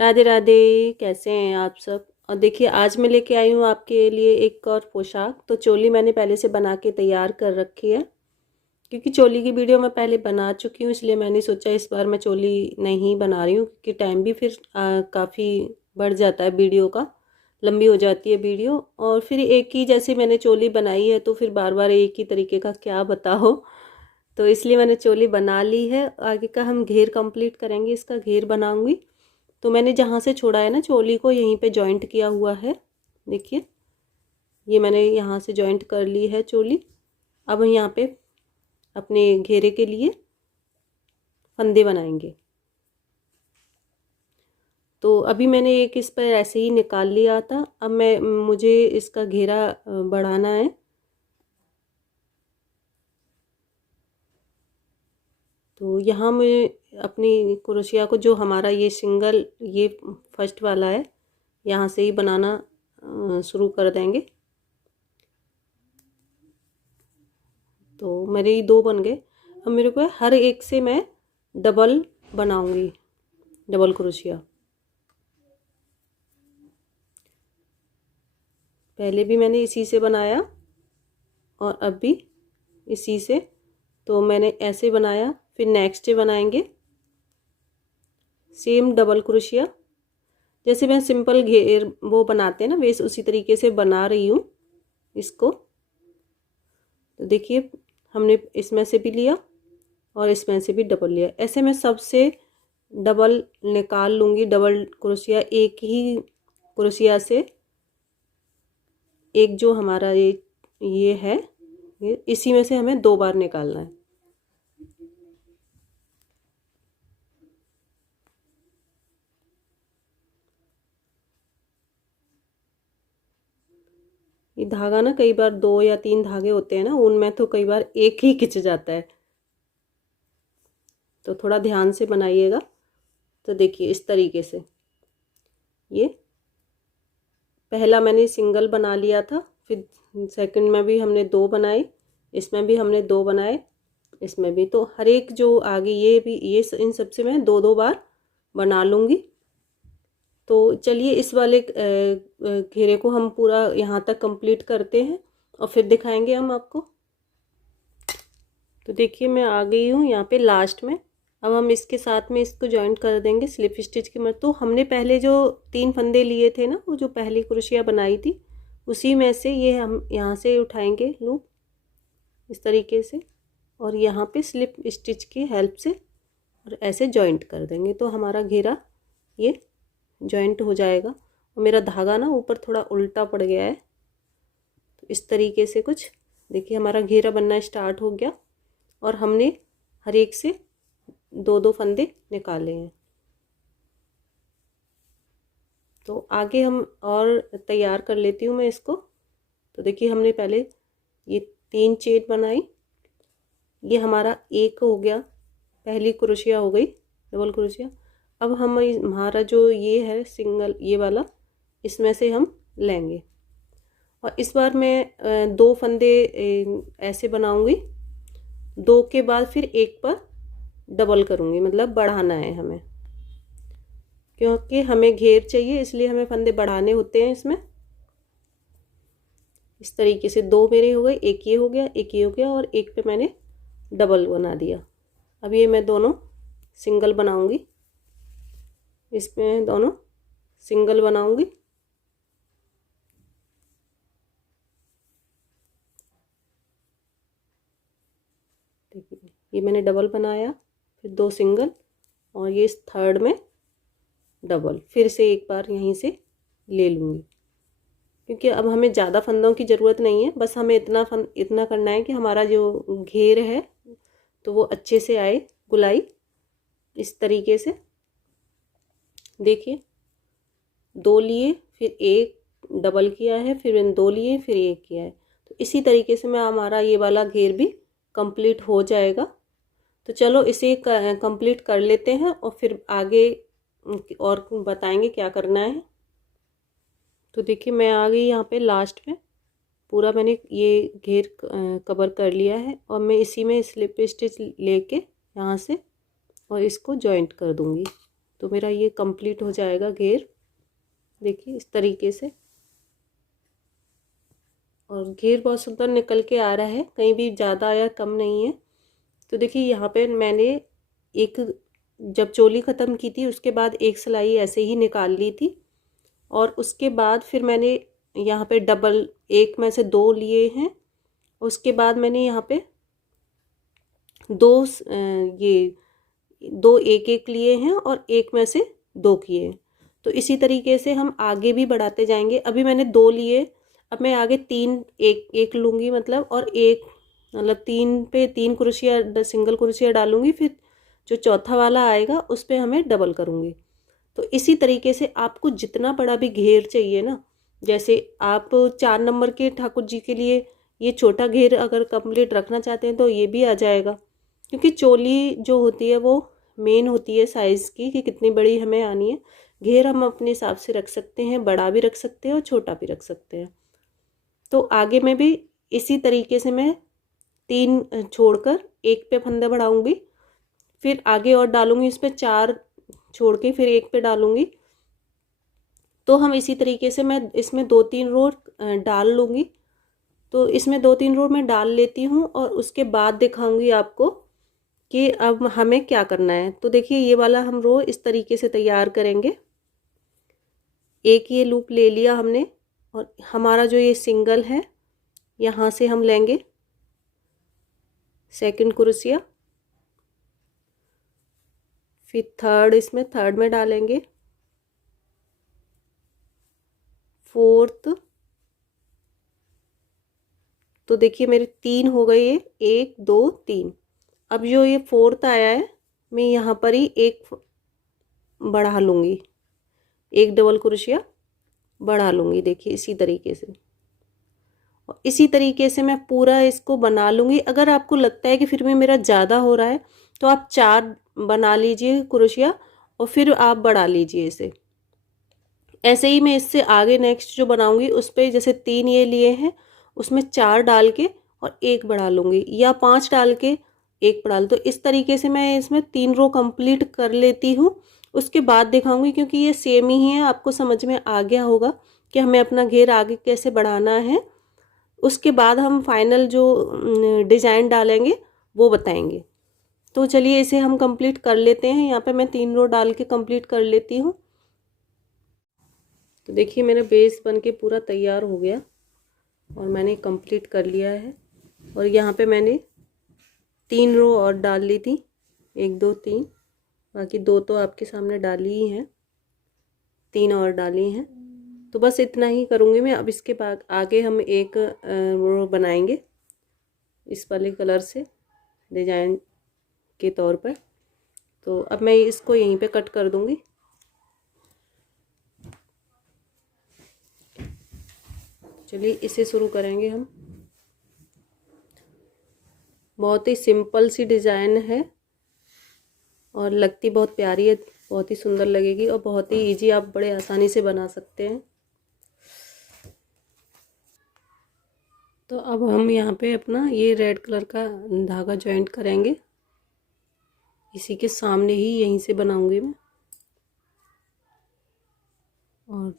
राधे राधे। कैसे हैं आप सब। और देखिए आज मैं लेके आई हूँ आपके लिए एक और पोशाक। तो चोली मैंने पहले से बना के तैयार कर रखी है, क्योंकि चोली की वीडियो मैं पहले बना चुकी हूँ, इसलिए मैंने सोचा इस बार मैं चोली नहीं बना रही हूँ, क्योंकि टाइम भी फिर काफ़ी बढ़ जाता है, वीडियो का लंबी हो जाती है वीडियो। और फिर एक ही जैसे मैंने चोली बनाई है तो फिर बार बार एक ही तरीके का क्या बताओ। तो इसलिए मैंने चोली बना ली है। आगे का हम घेर कंप्लीट करेंगे, इसका घेर बनाऊंगी। तो मैंने जहाँ से छोड़ा है ना चोली को, यहीं पे जॉइंट किया हुआ है। देखिए ये मैंने यहाँ से जॉइंट कर ली है चोली। अब हम यहाँ पे अपने घेरे के लिए फंदे बनाएंगे। तो अभी मैंने एक इस पर ऐसे ही निकाल लिया था। अब मुझे इसका घेरा बढ़ाना है। तो यहाँ मैं अपनी क्रोशिया को, जो हमारा ये सिंगल, ये फर्स्ट वाला है, यहाँ से ही बनाना शुरू कर देंगे। तो मेरे ये दो बन गए। अब मेरे को हर एक से मैं डबल बनाऊंगी, डबल क्रोशिया। पहले भी मैंने इसी से बनाया और अब भी इसी से। तो मैंने ऐसे बनाया, फिर नेक्स्ट डे बनाएंगे सेम डबल क्रोशिया। जैसे मैं सिंपल घेर वो बनाते हैं ना, वैसे उसी तरीके से बना रही हूँ इसको। तो देखिए हमने इसमें से भी लिया और इसमें से भी डबल लिया। ऐसे मैं सबसे डबल निकाल लूँगी, डबल क्रोशिया। एक ही क्रोशिया से एक जो हमारा ये है, ये इसी में से हमें दो बार निकालना है। ये धागा ना कई बार दो या तीन धागे होते हैं ना, उनमें तो कई बार एक ही खिंच जाता है, तो थोड़ा ध्यान से बनाइएगा। तो देखिए इस तरीके से ये पहला मैंने सिंगल बना लिया था, फिर सेकंड में भी हमने दो बनाए, इसमें भी हमने दो बनाए, इसमें भी। तो हर एक जो आगे ये भी, ये इन सब से मैं दो दो बार बना लूँगी। तो चलिए इस वाले घेरे को हम पूरा यहाँ तक कंप्लीट करते हैं और फिर दिखाएंगे हम आपको। तो देखिए मैं आ गई हूँ यहाँ पे लास्ट में। अब हम इसके साथ में इसको जॉइंट कर देंगे स्लिप स्टिच की मदद। तो हमने पहले जो तीन फंदे लिए थे ना, वो जो पहली क्रोशिया बनाई थी, उसी में से ये हम यहाँ से उठाएंगे लूप इस तरीके से, और यहाँ पे स्लिप स्टिच की हेल्प से और ऐसे जॉइंट कर देंगे। तो हमारा घेरा ये जॉइंट हो जाएगा। और मेरा धागा ना ऊपर थोड़ा उल्टा पड़ गया है, तो इस तरीके से कुछ देखिए हमारा घेरा बनना स्टार्ट हो गया। और हमने हर एक से दो दो फंदे निकाले हैं। तो आगे हम और तैयार कर लेती हूँ मैं इसको। तो देखिए हमने पहले ये तीन चेन बनाई, ये हमारा एक हो गया, पहली क्रोशिया हो गई डबल क्रोशिया। अब हम हमारा जो ये है सिंगल, ये वाला, इसमें से हम लेंगे। और इस बार मैं दो फंदे ऐसे बनाऊंगी, दो के बाद फिर एक पर डबल करूंगी, मतलब बढ़ाना है हमें, क्योंकि हमें घेर चाहिए, इसलिए हमें फंदे बढ़ाने होते हैं इसमें। इस तरीके से दो मेरे हो गए, एक ये हो गया, एक ये हो गया, और एक पे मैंने डबल बना दिया। अब ये मैं दोनों सिंगल बनाऊंगी, इसमें दोनों सिंगल बनाऊंगी। देखिए ये मैंने डबल बनाया, फिर दो सिंगल, और ये इस थर्ड में डबल, फिर से एक बार यहीं से ले लूँगी, क्योंकि अब हमें ज़्यादा फंदों की ज़रूरत नहीं है। बस हमें इतना करना है कि हमारा जो घेर है तो वो अच्छे से आए, गुलाई इस तरीके से। देखिए दो लिए, फिर एक डबल किया है, फिर दो लिए, फिर एक किया है। तो इसी तरीके से मैं हमारा ये वाला घेर भी कंप्लीट हो जाएगा। तो चलो इसे कंप्लीट कर लेते हैं और फिर आगे और बताएंगे क्या करना है। तो देखिए मैं आ गई यहाँ पे लास्ट में, पूरा मैंने ये घेर कवर कर लिया है। और मैं इसी में स्लिप स्टिच लेके यहाँ से और इसको जॉइंट कर दूँगी। तो मेरा ये कंप्लीट हो जाएगा घेर, देखिए इस तरीके से। और घेर बहुत सुंदर निकल के आ रहा है, कहीं भी ज़्यादा या कम नहीं है। तो देखिए यहाँ पे मैंने एक, जब चोली ख़त्म की थी उसके बाद एक सिलाई ऐसे ही निकाल ली थी, और उसके बाद फिर मैंने यहाँ पे डबल, एक में से दो लिए हैं, उसके बाद मैंने यहाँ पे दो ये दो एक एक लिए हैं और एक में से दो किए हैं। तो इसी तरीके से हम आगे भी बढ़ाते जाएंगे। अभी मैंने दो लिए, अब मैं आगे तीन एक एक लूँगी, मतलब और एक, मतलब तीन पे तीन क्रोशिया, सिंगल क्रोशिया डालूँगी, फिर जो चौथा वाला आएगा उस पर हमें डबल करूँगी। तो इसी तरीके से आपको जितना बड़ा भी घेर चाहिए ना, जैसे आप 4 नंबर के ठाकुर जी के लिए ये छोटा घेर अगर कंप्लीट रखना चाहते हैं तो ये भी आ जाएगा, क्योंकि चोली जो होती है वो मेन होती है साइज़ की कि कितनी बड़ी हमें आनी है। घेर हम अपने हिसाब से रख सकते हैं, बड़ा भी रख सकते हैं और छोटा भी रख सकते हैं। तो आगे में भी इसी तरीके से मैं 3 छोड़कर एक पे फंदे बढ़ाऊंगी, फिर आगे और डालूंगी, इस पर 4 छोड़ के फिर एक पे डालूंगी। तो हम इसी तरीके से मैं इसमें 2-3 रो डाल लूँगी। तो इसमें 2-3 रो मैं डाल लेती हूँ और उसके बाद दिखाऊंगी आपको कि अब हमें क्या करना है। तो देखिए ये वाला हम रो इस तरीके से तैयार करेंगे। एक ये लूप ले लिया हमने, और हमारा जो ये सिंगल है यहाँ से हम लेंगे सेकंड क्रोशिया, फिर थर्ड, इसमें थर्ड में डालेंगे, फोर्थ। तो देखिए मेरे 3 हो गए, ये 1 2 3। अब जो ये फोर्थ आया है मैं यहाँ पर ही एक बढ़ा लूँगी, एक डबल क्रोशिया बढ़ा लूँगी, देखिए इसी तरीके से। और इसी तरीके से मैं पूरा इसको बना लूँगी। अगर आपको लगता है कि फिर भी मेरा ज़्यादा हो रहा है तो आप 4 बना लीजिए क्रोशिया और फिर आप बढ़ा लीजिए इसे। ऐसे ही मैं इससे आगे नेक्स्ट जो बनाऊँगी उस पर जैसे 3 ये लिए हैं, उसमें 4 डाल के और एक बढ़ा लूँगी, या 5 डाल के एक बढ़ा लूँ। तो इस तरीके से मैं इसमें 3 रो कंप्लीट कर लेती हूँ। उसके बाद दिखाऊंगी, क्योंकि ये सेम ही है, आपको समझ में आ गया होगा कि हमें अपना घेर आगे कैसे बढ़ाना है। उसके बाद हम फाइनल जो डिज़ाइन डालेंगे वो बताएंगे। तो चलिए इसे हम कंप्लीट कर लेते हैं। यहाँ पे मैं 3 रो डाल के कंप्लीट कर लेती हूँ। तो देखिए मेरा बेस बन के पूरा तैयार हो गया और मैंने कंप्लीट कर लिया है। और यहाँ पे मैंने 3 रो और डाल ली थी, 1 2 3, बाकी 2 तो आपके सामने डाली ही हैं, 3 और डाली हैं। तो बस इतना ही करूँगी मैं। अब इसके बाद आगे हम एक रो बनाएंगे इस वाले कलर से डिजाइन के तौर पर। तो अब मैं इसको यहीं पे कट कर दूँगी। चलिए इसे शुरू करेंगे हम। बहुत ही सिंपल सी डिज़ाइन है और लगती बहुत प्यारी है, बहुत ही सुंदर लगेगी और बहुत ही इजी, आप बड़े आसानी से बना सकते हैं। तो अब हम यहाँ पे अपना ये रेड कलर का धागा जॉइंट करेंगे, इसी के सामने ही यहीं से बनाऊंगी मैं। और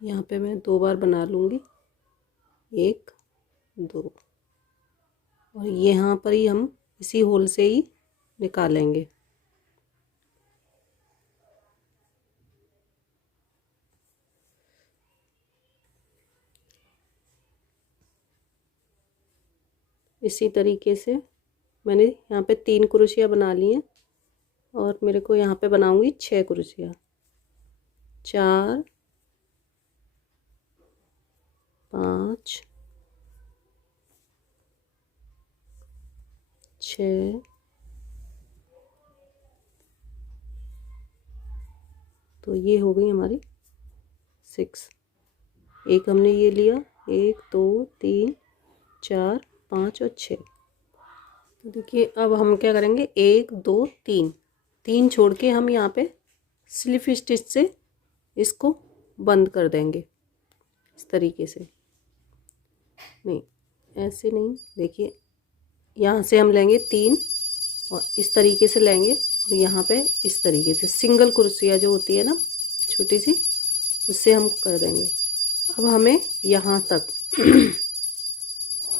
यहाँ पे मैं 2 बार बना लूँगी, 1 2, और यहाँ पर ही हम इसी होल से ही निकालेंगे। इसी तरीके से मैंने यहाँ पे 3 क्रोशिया बना ली हैं और मेरे को यहाँ पे बनाऊंगी 6 क्रोशिया, 4 5 6, तो ये हो गई हमारी 6। एक हमने ये लिया, 1 2 3 4 5 और 6। तो देखिए अब हम क्या करेंगे, 1 2 3, 3 छोड़ के हम यहाँ पे स्लिप स्टिच से इसको बंद कर देंगे इस तरीके से। नहीं, ऐसे नहीं, देखिए यहाँ से हम लेंगे 3 और इस तरीके से लेंगे और यहाँ पे इस तरीके से सिंगल कुर्सियाँ जो होती है ना छोटी सी, उससे हम कर देंगे। अब हमें यहाँ तक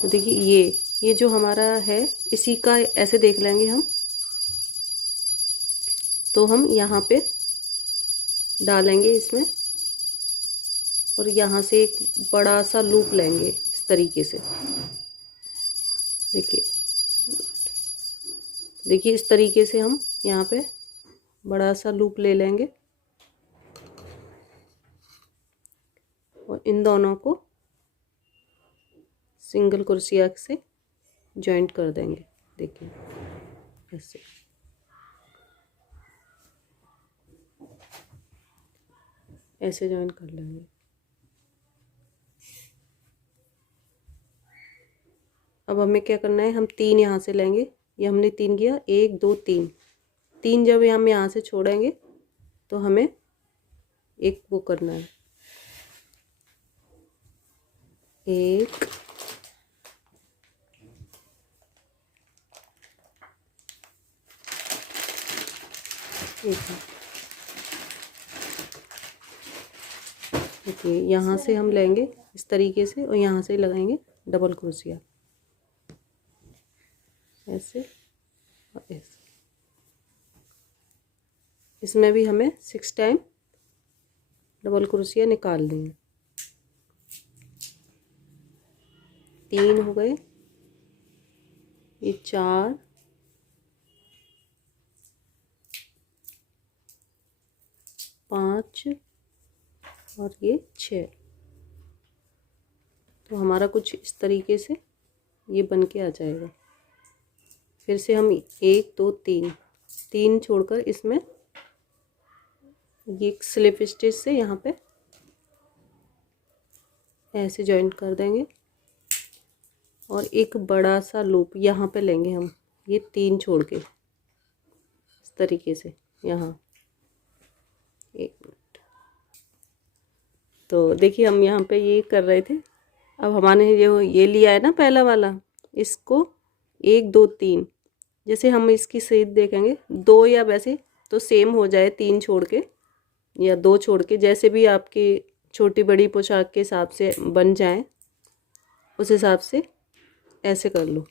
तो देखिए ये जो हमारा है इसी का ऐसे देख लेंगे हम। तो हम यहाँ पे डालेंगे इसमें और यहाँ से एक बड़ा सा लूप लेंगे इस तरीके से। देखिए इस तरीके से हम यहाँ पे बड़ा सा लूप ले लेंगे और इन दोनों को सिंगल कुर्सिया से जॉइंट कर देंगे। देखिए ऐसे ऐसे जॉइंट कर लेंगे। अब हमें क्या करना है, हम 3 यहाँ से लेंगे। ये हमने 3 किया, 1 2 3। 3 जब हम यहाँ से छोड़ेंगे तो हमें एक वो करना है, 1 देखिए यहाँ से हम लेंगे इस तरीके से और यहाँ से लगाएंगे डबल क्रोशिया ऐसे और ऐसे। इसमें भी हमें 6 टाइम डबल क्रोशिया निकालनी है। 3 हो गए, ये 4 5 और ये 6। तो हमारा कुछ इस तरीके से ये बन के आ जाएगा। फिर से हम 1 2 3 छोड़कर इसमें ये स्लिप स्टिच से यहाँ पे ऐसे जॉइंट कर देंगे और एक बड़ा सा लूप यहाँ पे लेंगे हम, ये 3 छोड़ के इस तरीके से यहाँ। 1 मिनट। तो देखिए हम यहाँ पे ये कर रहे थे। अब हमारे जो ये लिया है ना पहला वाला, इसको 1 2 3 जैसे हम इसकी सीध देखेंगे 2 या वैसे तो सेम हो जाए, 3 छोड़ के या 2 छोड़ के, जैसे भी आपकी छोटी बड़ी पोशाक के हिसाब से बन जाए उस हिसाब से ऐसे कर लो।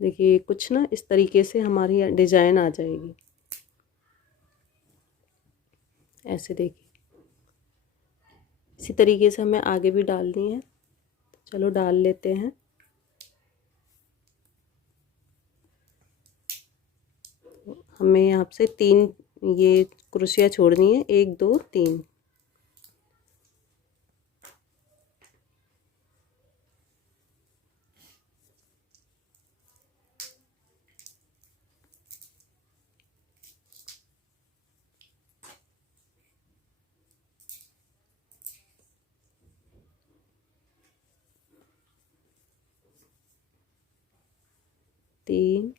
देखिए कुछ ना इस तरीके से हमारी डिजाइन आ जाएगी ऐसे। देखिए इसी तरीके से हमें आगे भी डालनी है, चलो डाल लेते हैं। हमें यहाँ से 3 ये क्रोशिया छोड़नी है, 1 2 3। तीन,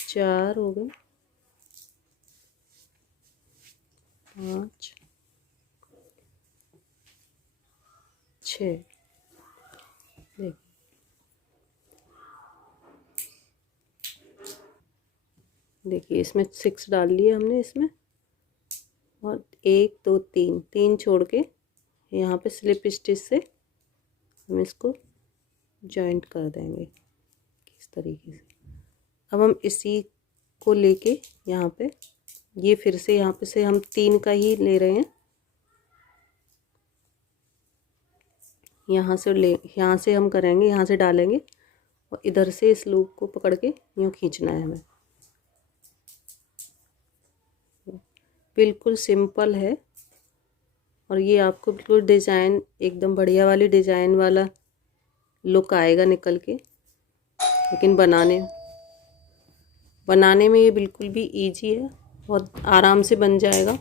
4 हो गए, 5 6। देखिए इसमें 6 डाल लिए हमने इसमें और 1 2 3 छोड़ के यहाँ पे स्लिप स्टिच से हम इसको जॉइंट कर देंगे इस तरीके से। अब हम इसी को लेके यहाँ पे ये फिर से यहाँ पे से हम 3 का ही ले रहे हैं, यहाँ से हम करेंगे, यहाँ से डालेंगे और इधर से इस लूप को पकड़ के यूँ खींचना है हमें। बिल्कुल सिंपल है और ये आपको बिल्कुल डिज़ाइन एकदम बढ़िया वाली डिज़ाइन वाला लुक आएगा निकल के। लेकिन बनाने में ये बिल्कुल भी इजी है, बहुत आराम से बन जाएगा।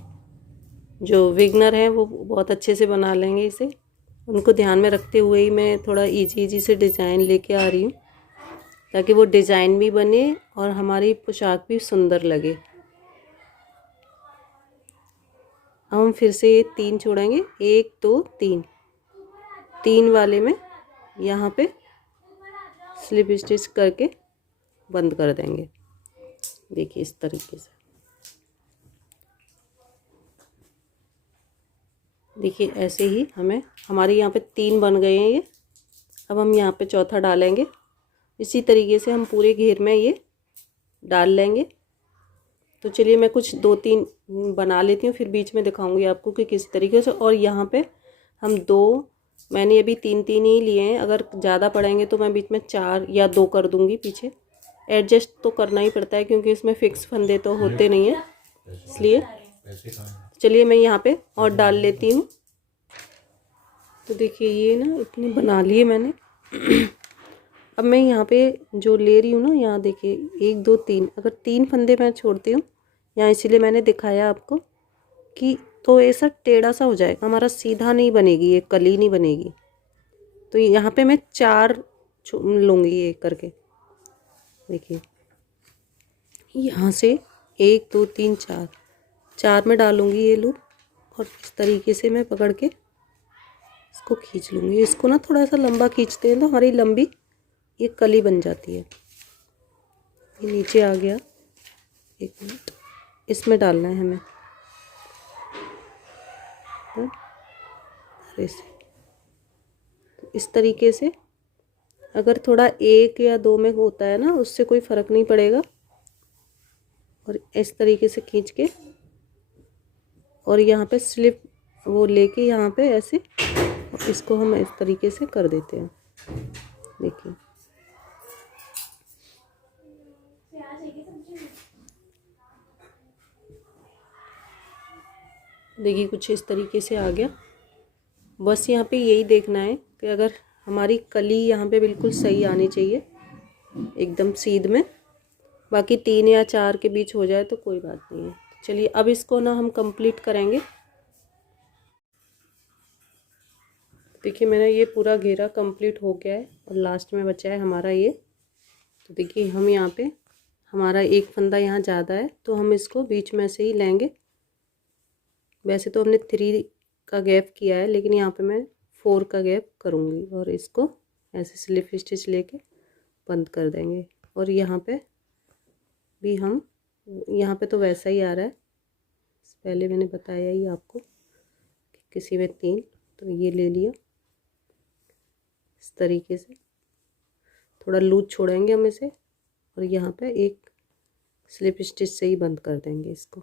जो बिगनर है वो बहुत अच्छे से बना लेंगे इसे। उनको ध्यान में रखते हुए ही मैं थोड़ा इजी से डिज़ाइन लेके आ रही हूँ ताकि वो डिज़ाइन भी बने और हमारी पोशाक भी सुंदर लगे। अब हम फिर से ये 3 छोड़ेंगे, 1 2 3 वाले में यहाँ पे स्लिप स्टिच करके बंद कर देंगे। देखिए इस तरीके से। देखिए ऐसे ही हमारे यहाँ पे 3 बन गए हैं ये। अब हम यहाँ पे चौथा डालेंगे। इसी तरीके से हम पूरे घेर में ये डाल लेंगे। तो चलिए मैं कुछ 2-3 बना लेती हूँ, फिर बीच में दिखाऊंगी आपको कि किस तरीके से। और यहाँ पे हम 2, मैंने अभी 3-3 ही लिए हैं। अगर ज़्यादा पड़ेंगे तो मैं बीच में 4 या 2 कर दूँगी। पीछे एडजस्ट तो करना ही पड़ता है क्योंकि इसमें फिक्स फंदे तो होते नहीं हैं, इसलिए। चलिए मैं यहाँ पे और डाल लेती हूँ। तो देखिए ये ना इतने बना लिए मैंने। अब मैं यहाँ पे जो ले रही हूँ ना, यहाँ देखिए 1 2 3, अगर 3 फंदे मैं छोड़ती हूँ यहाँ, इसीलिए मैंने दिखाया आपको कि तो ऐसा टेढ़ा सा हो जाएगा हमारा, सीधा नहीं बनेगी ये, कली नहीं बनेगी। तो यहाँ पे मैं 4 लूँगी ये करके। देखिए यहाँ से 1 2 3 4 में डालूँगी ये लूप, और इस तरीके से मैं पकड़ के इसको खींच लूँगी। इसको ना थोड़ा सा लंबा खींचते हैं तो हमारी लंबी ये कली बन जाती है। ये नीचे आ गया। 1 मिनट, इसमें डालना है हमें ऐसे। तो इस तरीके से अगर थोड़ा 1 या 2 में होता है ना, उससे कोई फ़र्क नहीं पड़ेगा। और इस तरीके से खींच के और यहाँ पे स्लिप वो लेके यहाँ पे ऐसे, और इसको हम इस तरीके से कर देते हैं। देखिए देखिए कुछ इस तरीके से आ गया। बस यहाँ पे यही देखना है कि अगर हमारी कली यहाँ पे बिल्कुल सही आनी चाहिए, एकदम सीध में। बाकी 3 या 4 के बीच हो जाए तो कोई बात नहीं है। चलिए अब इसको ना हम कंप्लीट करेंगे। देखिए मेरा ये पूरा घेरा कंप्लीट हो गया है और लास्ट में बचा है हमारा ये। तो देखिए हम यहाँ पे, हमारा एक फंदा यहाँ ज़्यादा है तो हम इसको बीच में से ही लेंगे। वैसे तो हमने 3 का गैप किया है, लेकिन यहाँ पे मैं 4 का गैप करूँगी और इसको ऐसे स्लिप स्टिच लेके बंद कर देंगे। और यहाँ पे भी हम, यहाँ पे तो वैसा ही आ रहा है, पहले मैंने बताया ही आपको कि किसी में 3, तो ये ले लिया। इस तरीके से थोड़ा लूज छोड़ेंगे हम इसे और यहाँ पे एक स्लिप स्टिच से ही बंद कर देंगे इसको।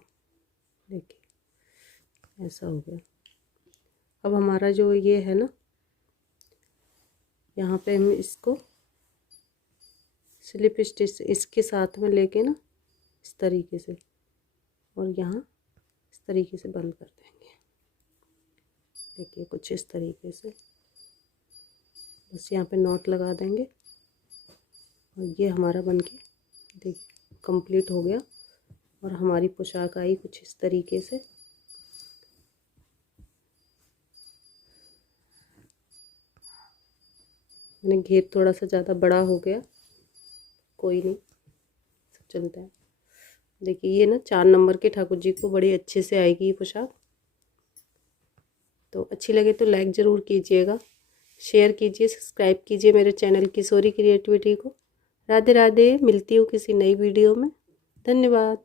देखिए ऐसा हो गया। अब हमारा जो ये है ना, यहाँ पे हम इसको स्लिप स्टिच इसके साथ में लेके ना इस तरीके से, और यहाँ इस तरीके से बंद कर देंगे। देखिए कुछ इस तरीके से, बस यहाँ पे नॉट लगा देंगे और ये हमारा बनके देखिए कंप्लीट हो गया। और हमारी पोशाक आई कुछ इस तरीके से। मैंने घेर थोड़ा सा ज़्यादा बड़ा हो गया, कोई नहीं, सब चलता है। देखिए ये ना 4 नंबर के ठाकुर जी को बड़ी अच्छे से आएगी ये पोशाक। तो अच्छी लगे तो लाइक ज़रूर कीजिएगा, शेयर कीजिए, सब्सक्राइब कीजिए मेरे चैनल किशोरी क्रिएटिविटी को। राधे राधे, मिलती हूँ किसी नई वीडियो में। धन्यवाद।